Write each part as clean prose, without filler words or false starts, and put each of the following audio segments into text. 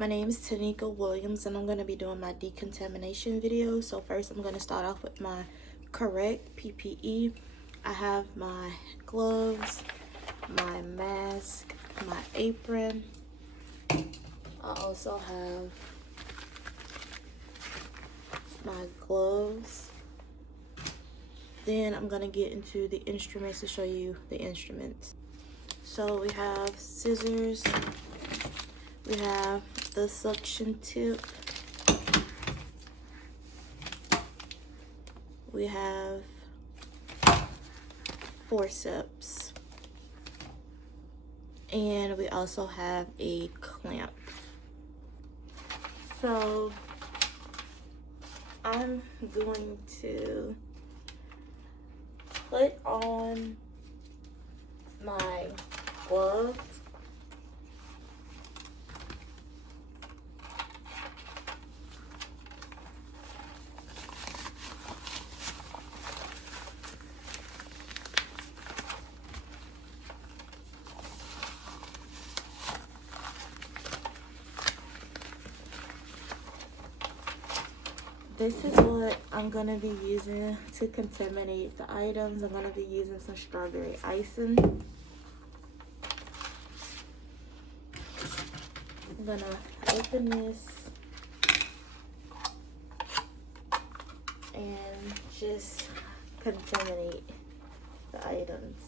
My name is Tenika Williams, and I'm going to be doing my decontamination video. So first I'm going to start off with my correct PPE. I have my gloves, my mask, my apron. I also have my gloves. Then I'm going to get into the instruments to show you the instruments. So we have scissors. We have the suction tip. We have forceps. And we also have a clamp. So I'm going to put on my gloves. This is what I'm going to be using to contaminate the items. I'm going to be using some strawberry icing. I'm going to open this and just contaminate the items.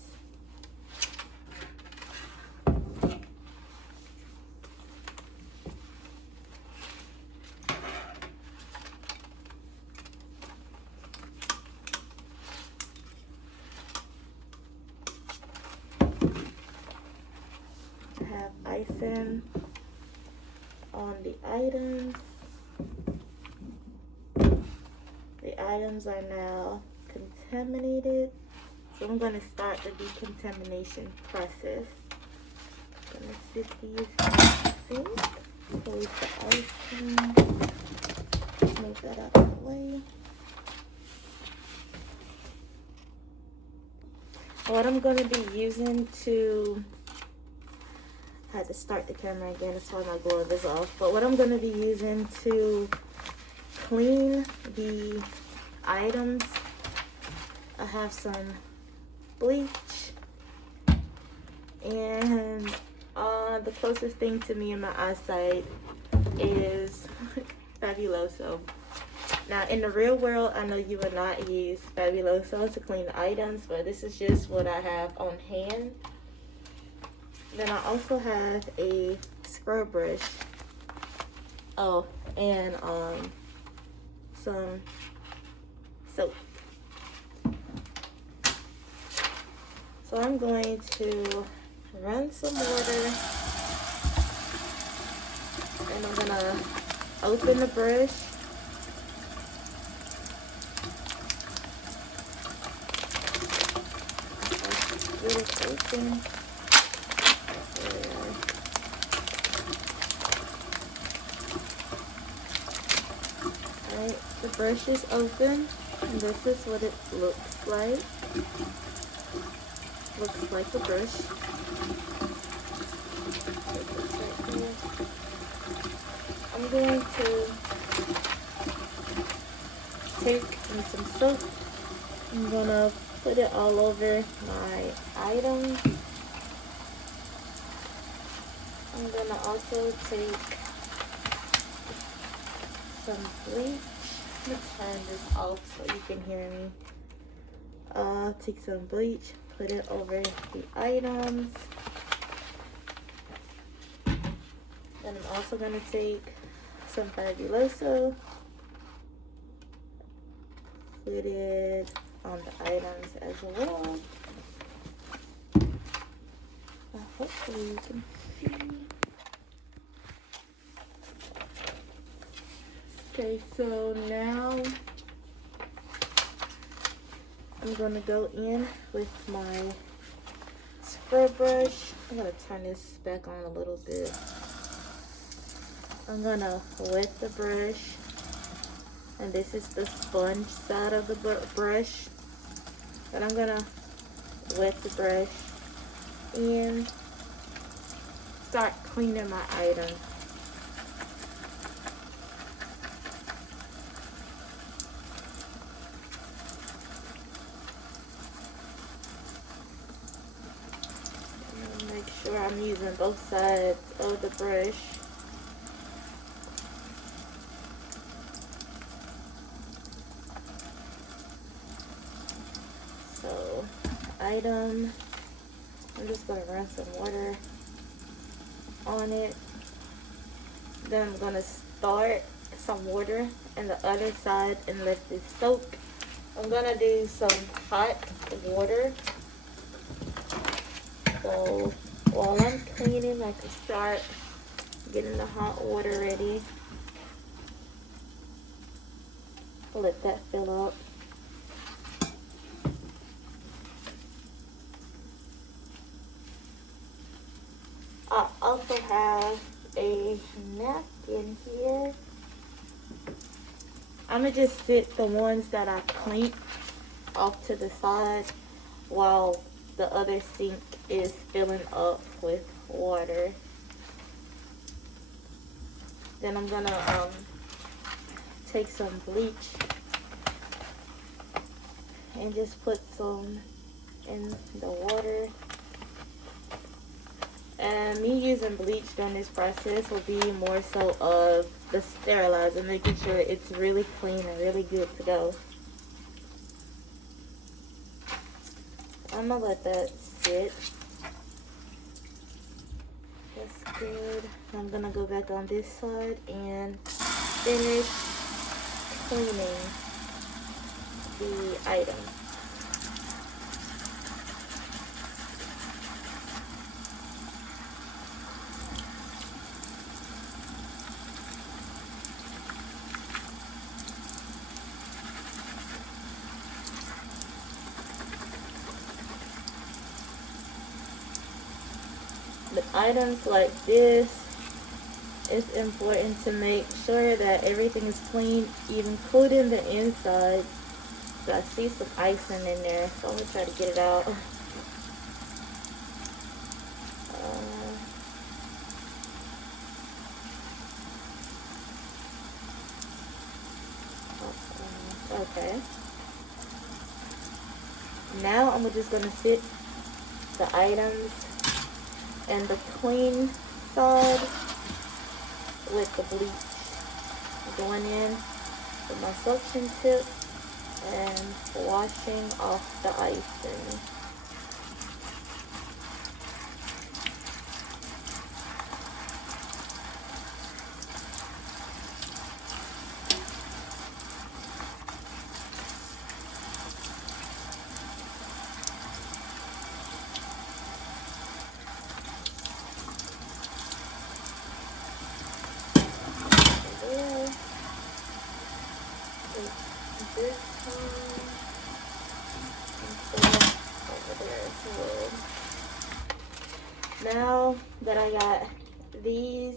Have icing on the items. The items are now contaminated, so I'm going to start the decontamination process. I'm going to sit these in the sink, close the icing, move that out of the way. What I'm going to be using to I had to start the camera again, that's why my glove is off. But what I'm going to be using to clean the items, I have some bleach. And the closest thing to me in my eyesight is Fabuloso. Now, in the real world, I know you would not use Fabuloso to clean the items, but this is just what I have on hand. Then I also have a scrub brush. Oh, and some soap. So I'm going to run some water, and I'm gonna open the brush. It's open. Alright, the brush is open, and this is what it looks like. Looks like a brush. Take this right here. I'm going to take some soap. I'm gonna put it all over my items. I'm gonna also take some bleach. Let me turn this off so you can hear me. Take some bleach, put it over the items. Then I'm also gonna take some Fabuloso, put it on the items as well. Hopefully you can see. Okay, so now I'm going to go in with my scrub brush. I'm going to turn this back on a little bit. I'm going to wet the brush. And this is the sponge side of the brush. And I'm going to wet the brush and start cleaning my items. I'm using both sides of the brush. So, item, I'm just going to run some water on it. Then I'm going to start some water in the other side and let this soak. I'm going to do some hot water. So while I'm cleaning, I can start getting the hot water ready. Let that fill up. I also have a napkin here. I'm going to just sit the ones that I cleaned off to the side while the other sink is filling up with water. Then I'm going to take some bleach and just put some in the water. And me using bleach during this process will be more so of the sterilizer, making sure it's really clean and really good to go. I'm gonna let that sit. That's good. I'm gonna go back on this side and finish cleaning the item. With items like this, it's important to make sure that everything is clean, even including the inside. So I see some icing in there, so I'm gonna try to get it out. Okay. Now I'm just gonna sit the items and the clean side with the bleach going in with my suction tip and washing off the icing. This one and over there as well. Now that I got these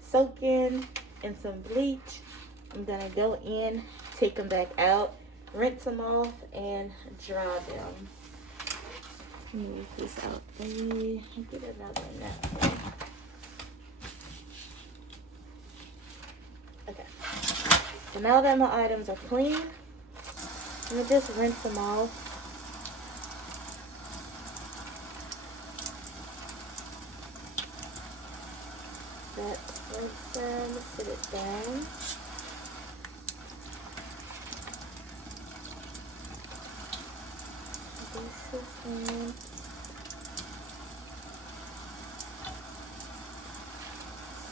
soaking in some bleach, I'm gonna go in, take them back out, rinse them off, and dry them. Let me move this out. Let me get another napkin. Okay. So now that my items are clean, I'm gonna just rinse them off. Let's rinse them, sit it down. This is one.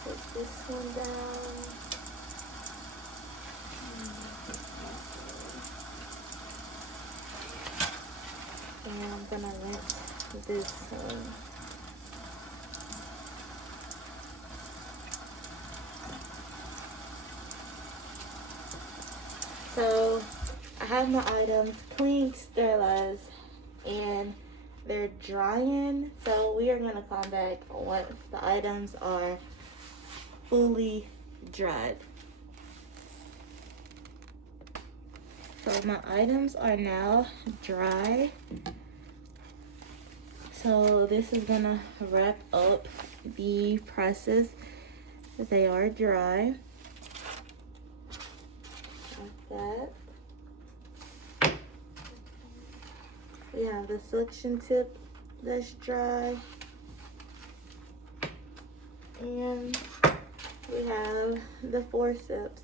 Sit this one down. And I'm gonna rinse this one. So I have my items clean, sterilized, and they're drying. So we are gonna come back once the items are fully dried. So my items are now dry. So this is gonna wrap up the process. They are dry. Like that. We have the suction tip that's dry. And we have the forceps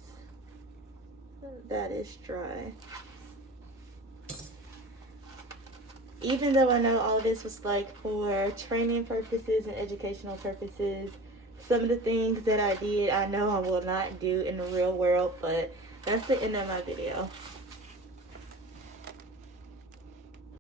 that is dry. Even though I know all this was like for training purposes and educational purposes, some of the things that I did, I know I will not do in the real world, but that's the end of my video.